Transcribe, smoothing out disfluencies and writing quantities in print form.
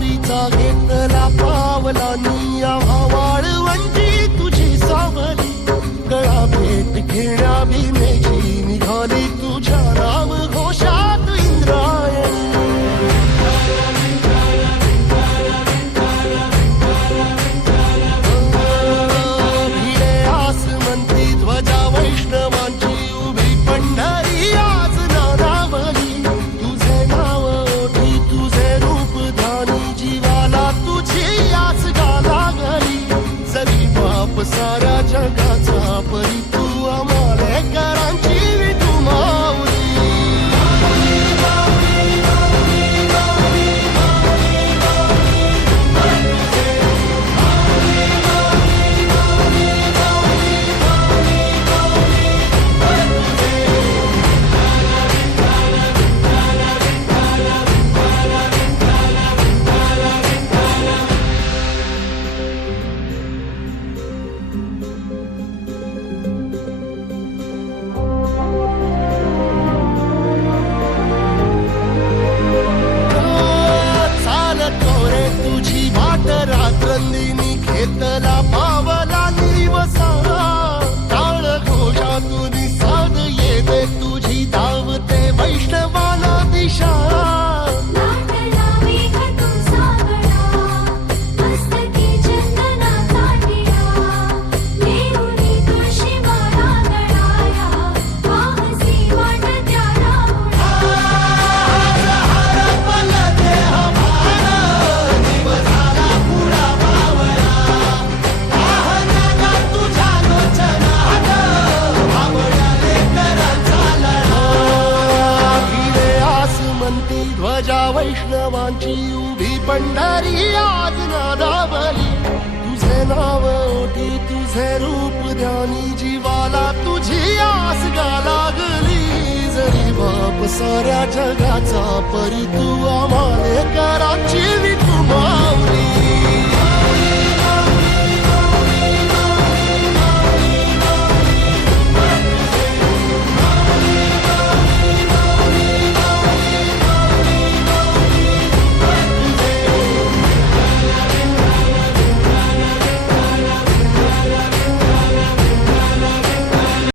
वारीचा घेतला पावलांनी आम्हा वाळवंटी तुझी सावली गळा भेट घेण्या भीमेची निघाली तुझ्या नाम घोषात इंद्रायणी भिडे आसमंती ध्वजा वैष्णवांची उभी पंढरी आज नानावली तुझे नाव ओठी तुझे रूप ध्यानी जीवाला तुझी आस गाला गली जरी बाप साऱ्या जगाचा परी तू आम्हाले करांची विठू माऊली तुझी वाट रात्रंदिनी घेतला पावला निवसा टाळ घोषातून साध येते तुझी धावते वैष्णवाला दिशा ध्वजा वैष्णवांची उभी पंढरी आज नादावली तुझे नाव ओठी तुझे रूप ध्यानी जीवाला तुझी आस गाला गली जरी बाप साऱ्या जगाचा परी तू आम्हाले कराची विठू माऊली